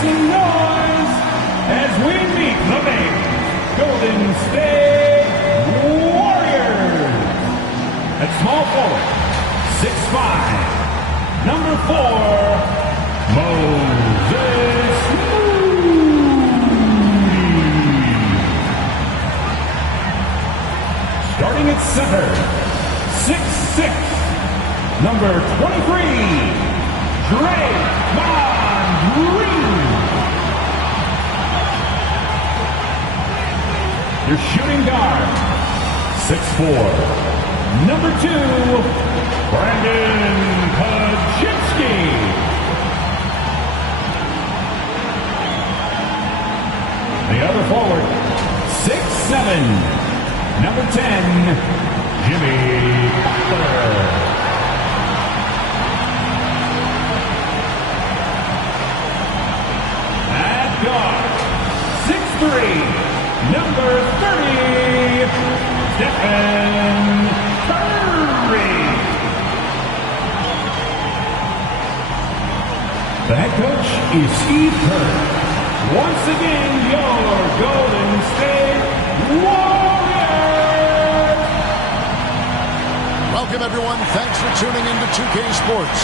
some noise as we meet the main Golden State Warriors. At small forward, 6'5", number 4, Moses Moody. Starting at center, 6'6", number 23, Draymond Green. Your shooting guard, 6'4", number 2, Brandon Pajinski. The other forward, 6'7", number 10, Jimmy Butler. At guard, 6'3", number 30, Stephen Curry. The head coach is Steve Kerr. Once again, your Golden State Warriors. Welcome, everyone. Thanks for tuning in to 2K Sports.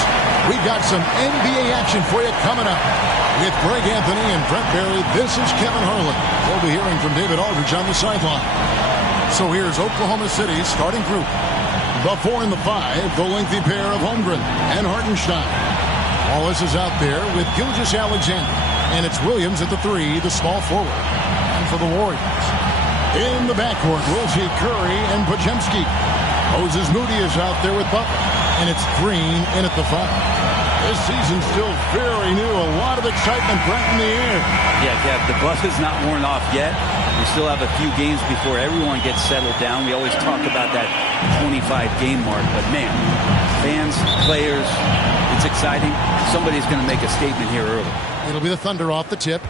We've got some NBA action for you coming up. With Greg Anthony and Brent Barry, this is Kevin Harlan. We'll be hearing from David Aldridge on the sideline. So here's Oklahoma City's starting group. The 4 and the 5, the lengthy pair of Holmgren and Hartenstein. Wallace is out there with Gilgeous-Alexander. And it's Williams at the 3, the small forward. And for the Warriors, in the backcourt, we'll see Curry and Pajemski. Moses Moody is out there with Butler. And it's Green in at the 5. This season's still very new. A lot of excitement right in the air. Yeah, Kev, the buzz is not worn off yet. We still have a few games before everyone gets settled down. We always talk about that 25-game mark. But, man, fans, players, it's exciting. Somebody's going to make a statement here early. It'll be the Thunder off the tip.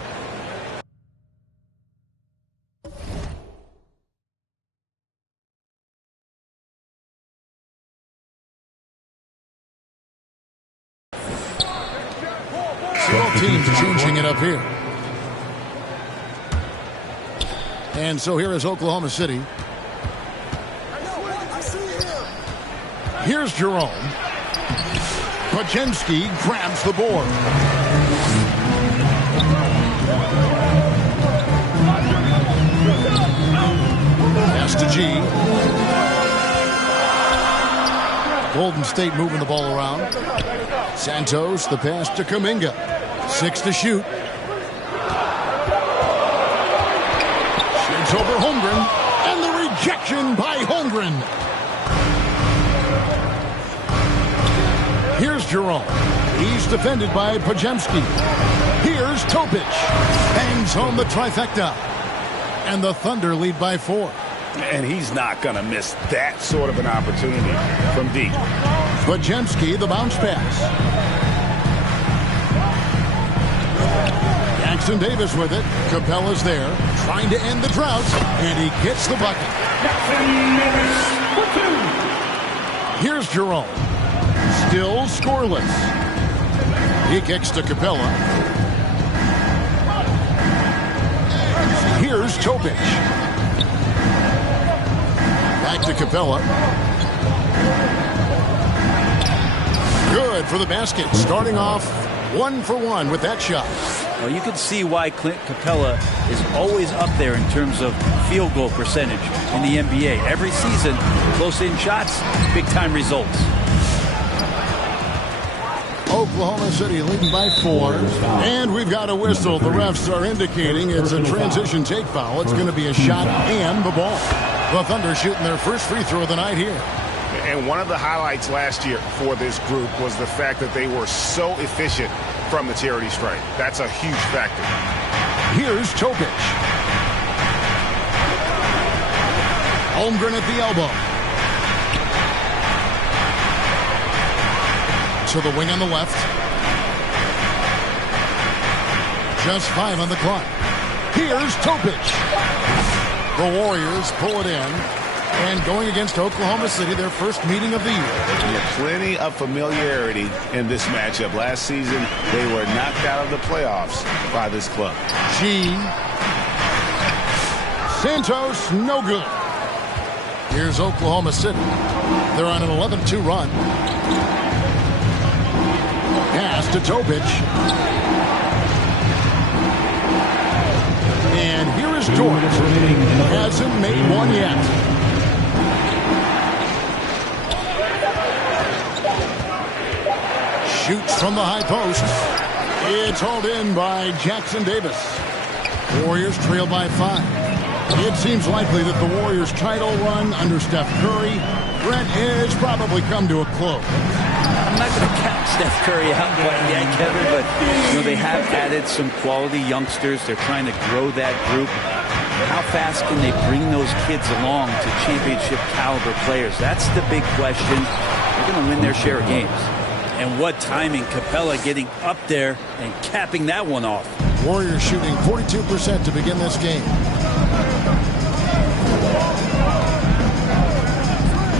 Both teams changing it up here. And so here is Oklahoma City. Here's Jerome. Pajemski grabs the board. Pass to G. Golden State moving the ball around. Santos, the pass to Kuminga. 6 to shoot. Shoots over Holmgren. And the rejection by Holmgren. Here's Jerome. He's defended by Pajemski. Here's Topic. Bangs home the trifecta. And the Thunder lead by 4. And he's not going to miss that sort of an opportunity from deep. Pajemski, the bounce pass. Jackson Davis with it. Capella's there, trying to end the drought, and he gets the bucket. Jackson Davis for 2. Here's Jerome. Still scoreless. He kicks to Capella. Here's Topic. Back to Capella. Good for the basket. Starting off 1 for 1 with that shot. Well, you can see why Clint Capella is always up there in terms of field goal percentage in the NBA. Every season, close-in shots, big-time results. Oklahoma City leading by 4. And we've got a whistle. The refs are indicating it's a transition take foul. It's going to be a shot and the ball. The Thunder shooting their first free throw of the night here. And one of the highlights last year for this group was the fact that they were so efficient from the charity stripe. That's a huge factor. Here's Topic. Holmgren at the elbow. To the wing on the left. Just 5 on the clock. Here's Topic. The Warriors pull it in. And going against Oklahoma City, their first meeting of the year. Yeah, plenty of familiarity in this matchup. Last season, they were knocked out of the playoffs by this club. G. Santos, no good. Here's Oklahoma City. They're on an 11-2 run. Pass to Topic. And here is Dort. Hasn't made one yet. Shoots from the high post. It's hauled in by Jackson Davis. Warriors trail by 5. It seems likely that the Warriors' title run under Steph Curry, Brent, has probably come to a close. I'm not going to count Steph Curry out quite yet, Kevin, but they have added some quality youngsters. They're trying to grow that group. How fast can they bring those kids along to championship caliber players? That's the big question. They're going to win their share of games. And what timing, Capella getting up there and capping that one off. Warriors shooting 42% to begin this game.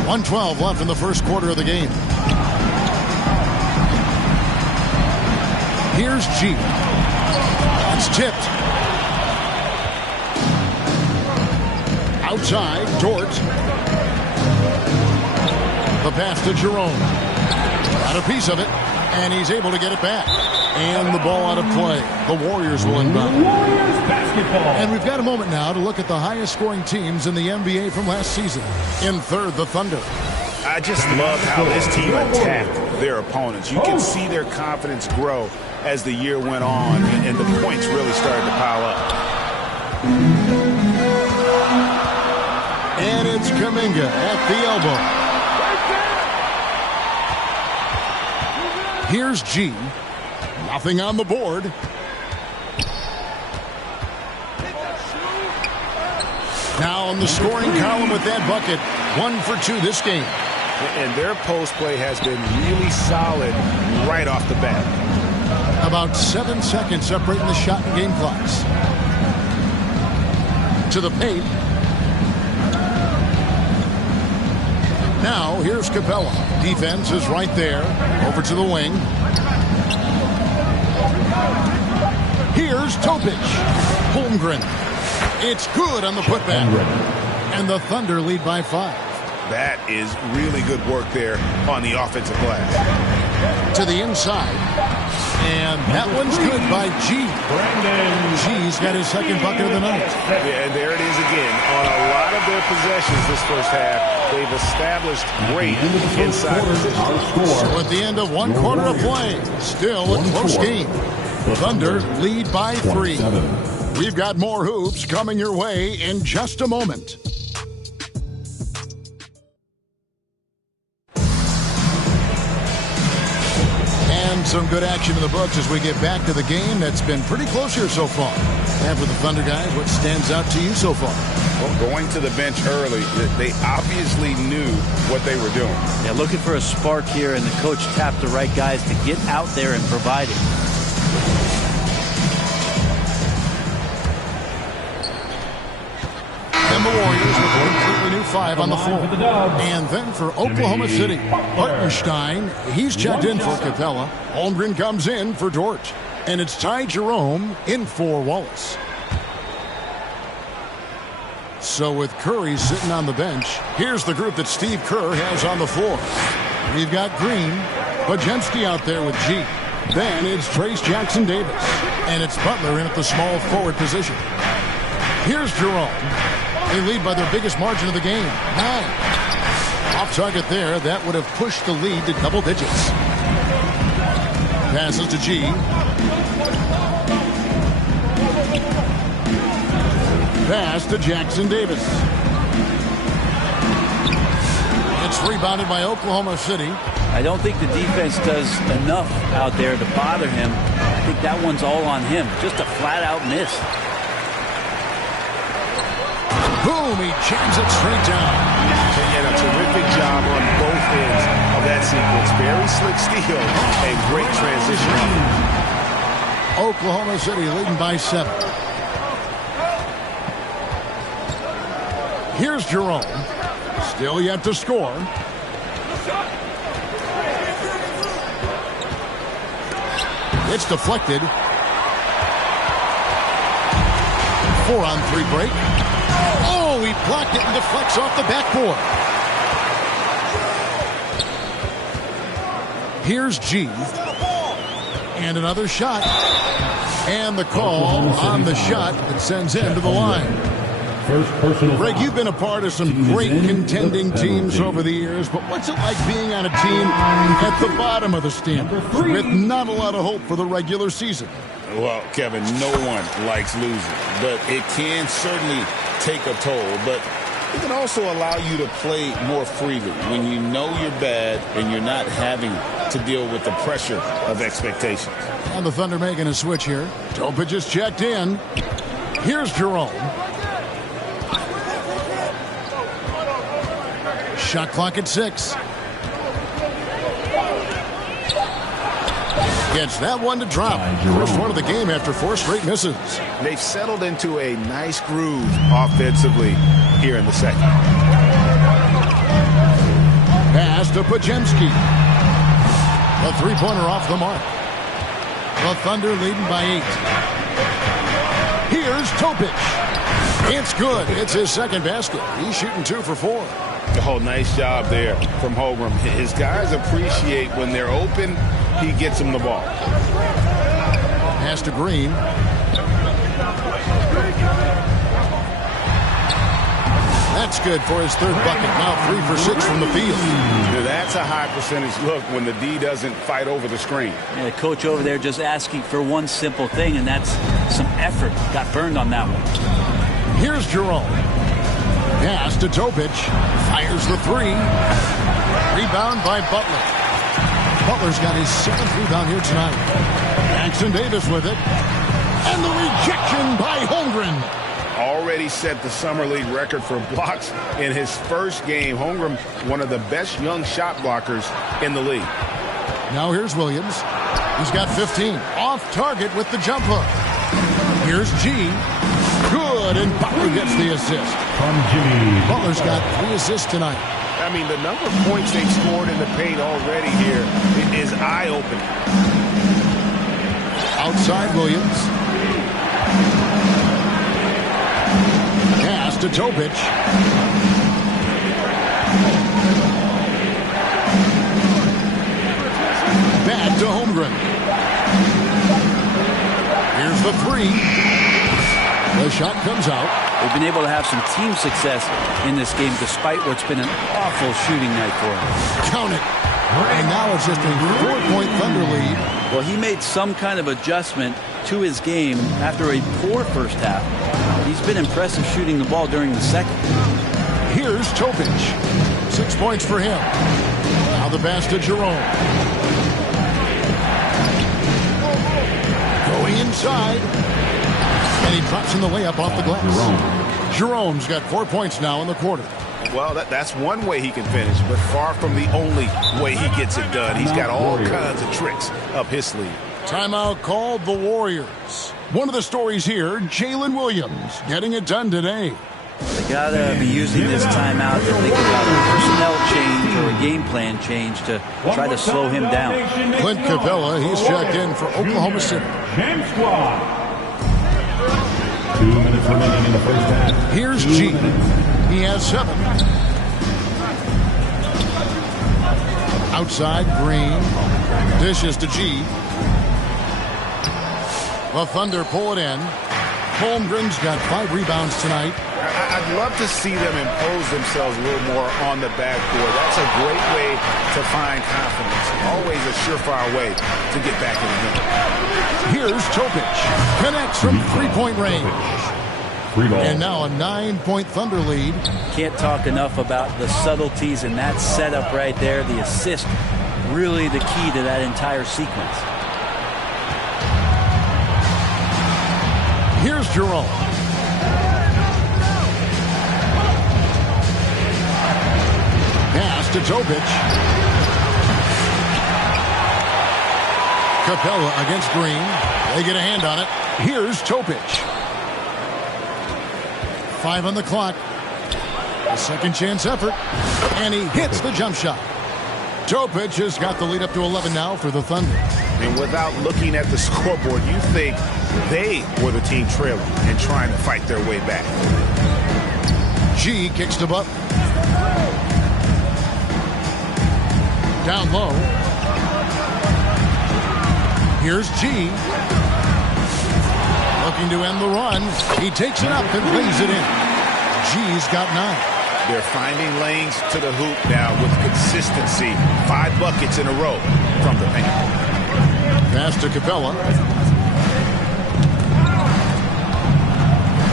1:12 left in the first quarter of the game. Here's G. It's tipped. Outside, Dort. The pass to Jerome. Got a piece of it, and he's able to get it back. And the ball out of play. The Warriors will inbound. Warriors basketball. And we've got a moment now to look at the highest scoring teams in the NBA from last season. In third, the Thunder. I just love how this team attacked their opponents. You can see their confidence grow as the year went on, and the points really started to pile up. And it's Kuminga at the elbow. Here's G. Nothing on the board. Now on the scoring column with that bucket. 1 for 2 this game. And their post play has been really solid right off the bat. About 7 seconds separating the shot and game clocks. To the paint. Now here's Capella. Defense is right there. Over to the wing. Here's Topic. Holmgren. It's good on the putback. And the Thunder lead by 5. That is really good work there on the offensive glass. To the inside. And that one's good by G. G's got his second bucket of the night. Yeah, and there it is again. On a lot of their possessions this first half, they've established great inside position. So at the end of 1 quarter of play, still a close game. Thunder lead by 3. We've got more hoops coming your way in just a moment. And some good action in the books as we get back to the game that's been pretty close here so far. And for the Thunder guys, what stands out to you so far? Well, going to the bench early, they obviously knew what they were doing. Yeah, looking for a spark here, and the coach tapped the right guys to get out there and provide it. And the Warriors with a completely new 5 on the floor. And then for Oklahoma City, Hartenstein, he's checked in for Capella. Holmgren comes in for Dort. And it's Ty Jerome in for Wallace. So with Curry sitting on the bench, here's the group that Steve Kerr has on the floor. We've got Green, Bajemski out there with G. Then it's Trace Jackson Davis. And it's Butler in at the small forward position. Here's Jerome. They lead by their biggest margin of the game, 9. Off target there, that would have pushed the lead to double digits. Passes to G. Pass to Jackson Davis. It's rebounded by Oklahoma City. I don't think the defense does enough out there to bother him. I think that one's all on him. Just a flat-out miss. Boom, he jams it straight down. And a terrific job on both ends of that sequence. Very slick steal and great transition. Oklahoma City leading by 7. Here's Jerome. Still yet to score. It's deflected. 4-on-3 break. Oh, he blocked it and deflects off the backboard. Here's G. And another shot. And the call on the shot that sends him to the line. Greg, you've been a part of some great contending teams over the years, but what's it like being on a team at the bottom of the standings with not a lot of hope for the regular season? Well, Kevin, no one likes losing, but it can certainly take a toll. But it can also allow you to play more freely when you know you're bad and you're not having to deal with the pressure of expectations. And the Thunder making a switch here. Topic just checked in. Here's Jerome. Shot clock at 6. Gets that one to drop. First one of the game after 4 straight misses. They've settled into a nice groove offensively here in the second. Pass to Pajemski. A three-pointer off the mark. The Thunder leading by 8. Here's Topic. It's good. It's his second basket. He's shooting 2 for 4. Oh, nice job there from Holmgren. His guys appreciate when they're open, he gets them the ball. Pass to Green. That's good for his third bucket. Now 3 for 6 from the field. That's a high percentage look when the D doesn't fight over the screen. Yeah, the coach over there just asking for one simple thing, and that's some effort. Got burned on that one. Here's Jerome. Pass to Topic. Fires the 3. Rebound by Butler. Butler's got his 7th rebound here tonight. Jackson Davis with it. And the rejection by Holmgren. Already set the summer league record for blocks in his first game. Holmgren, one of the best young shot blockers in the league. Now here's Williams. He's got 15. Off target with the jump hook. Here's G. Good, and Butler gets the assist. From Jimmy. Butler's got 3 assists tonight. I mean, the number of points they've scored in the paint already here is eye-opening. Outside Williams. Pass to Topic. Back to Holmgren. Here's the 3. The shot comes out. They've been able to have some team success in this game despite what's been an awful shooting night for them. Count it. And now it's just a 4-point Thunder lead. Well, he made some kind of adjustment to his game after a poor first half. He's been impressive shooting the ball during the second. Here's Topic. 6 points for him. Now the pass to Jerome. Going inside. And he drops in the layup off the glass. Jerome's got 4 points now in the quarter. Well, that's one way he can finish, but far from the only way he gets it done. He's got all kinds of tricks up his sleeve. Timeout called the Warriors. One of the stories here, Jalen Williams getting it done today. They got to be using this timeout to think about a personnel change or a game plan change to try to slow him down. Clint Capella, he's checked in for Oklahoma City. Champ Squad. 2 minutes remaining in the first half. Here's G. He has 7. Outside, Green. Dishes to G. The Thunder pull it in. Holmgren's got 5 rebounds tonight. I'd love to see them impose themselves a little more on the backboard. That's a great way to find confidence. Always a surefire way to get back in the game. Here's Topic. Connects from 3-point range. And now a 9-point Thunder lead. Can't talk enough about the subtleties in that setup right there. The assist, really the key to that entire sequence. Here's Jerome. Pass to Topic. Capella against Green. They get a hand on it. Here's Topic. 5 on the clock. Second chance effort. And he hits the jump shot. Topic has got the lead up to 11 now for the Thunder. And without looking at the scoreboard, you think they were the team trailing and trying to fight their way back. G kicks to Butler. Down low. Here's G. Looking to end the run. He takes it up and lays it in. G's got 9. They're finding lanes to the hoop now with consistency. 5 buckets in a row from the paint. Pass to Capella.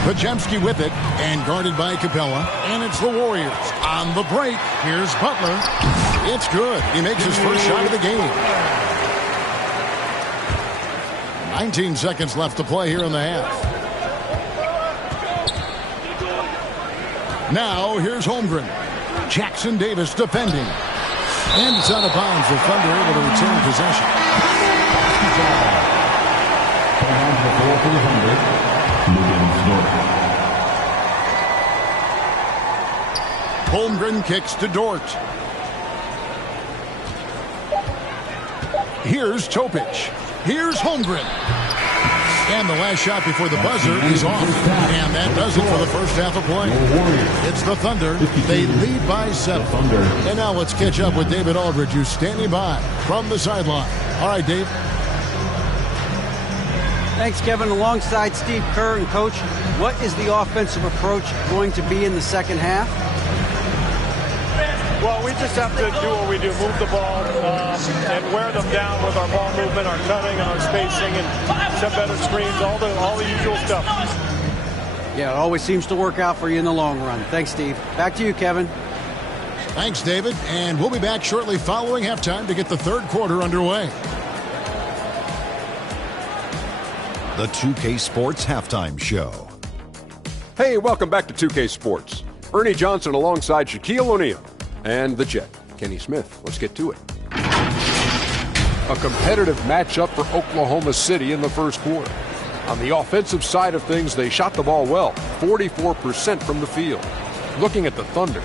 Pajemski with it and guarded by Capella. And it's the Warriors on the break. Here's Butler. It's good. He makes his first shot of the game. 19 seconds left to play here in the half. Now, here's Holmgren. Jackson Davis defending. And it's out of bounds. The Thunder able to retain possession. Holmgren kicks to Dort. Here's Topic. Here's Holmgren. And the last shot before the buzzer is off. And that does it for the first half of play. It's the Thunder. They lead by 7. And now let's catch up with David Aldridge, who's standing by from the sideline. All right, Dave. Thanks, Kevin. Alongside Steve Kerr and Coach, what is the offensive approach going to be in the second half? Well, we just have to do what we do, move the ball and wear them down with our ball movement, our cutting, and our spacing, and set better screens, all the usual stuff. Yeah, it always seems to work out for you in the long run. Thanks, Steve. Back to you, Kevin. Thanks, David. And we'll be back shortly following halftime to get the third quarter underway. The 2K Sports Halftime Show. Hey, welcome back to 2K Sports. Ernie Johnson alongside Shaquille O'Neal. And the Jet, Kenny Smith. Let's get to it. A competitive matchup for Oklahoma City in the first quarter. On the offensive side of things, they shot the ball well, 44% from the field. Looking at the Thunder.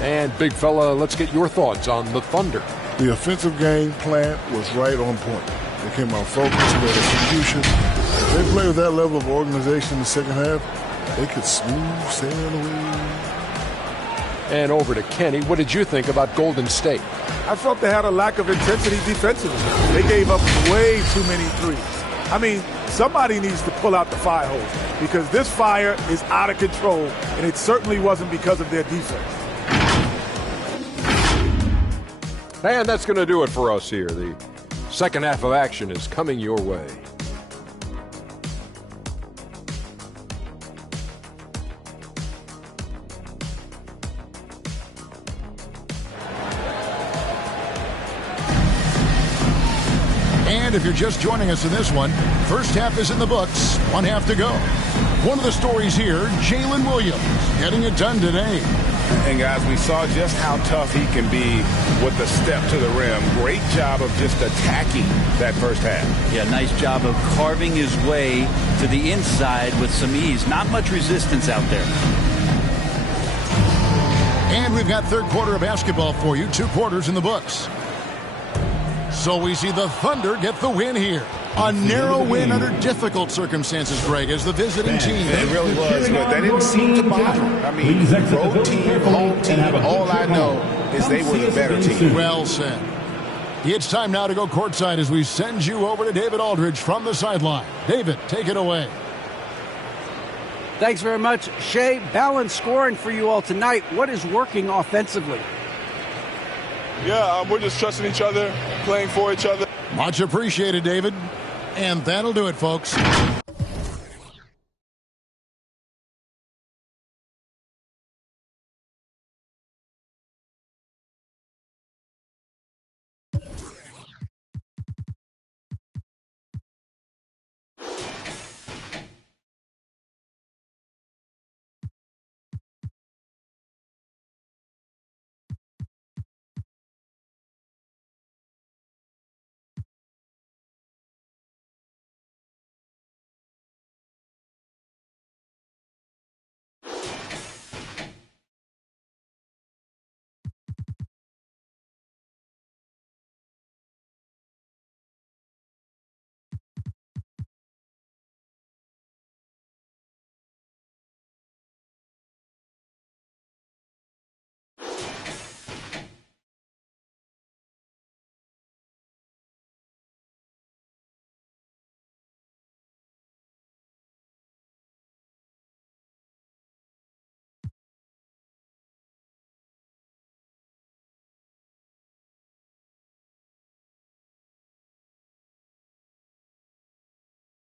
And big fella, let's get your thoughts on the Thunder. The offensive game plan was right on point. They came out focused, good execution. If they play with that level of organization in the second half, they could smooth sail away. And over to Kenny. What did you think about Golden State? I felt they had a lack of intensity defensively. They gave up way too many threes. I mean, somebody needs to pull out the fire hose because this fire is out of control, and it certainly wasn't because of their defense. And that's going to do it for us here. The second half of action is coming your way. And if you're just joining us in this one, first half is in the books, one half to go. One of the stories here, Jalen Williams getting it done today. And guys, we saw just how tough he can be with the step to the rim. Great job of just attacking that first half. Yeah, nice job of carving his way to the inside with some ease. Not much resistance out there. And we've got third quarter of basketball for you, 2 quarters in the books. So we see the Thunder get the win here. A narrow win under difficult circumstances, Greg, as the visiting team. It really was, but they didn't seem to bother. I mean, road team, home team, all I know is they were the better team. Well said. It's time now to go courtside as we send you over to David Aldridge from the sideline. David, take it away. Thanks very much, Shea. Balanced scoring for you all tonight. What is working offensively? Yeah, we're just trusting each other, playing for each other. Much appreciated, David. And that'll do it, folks.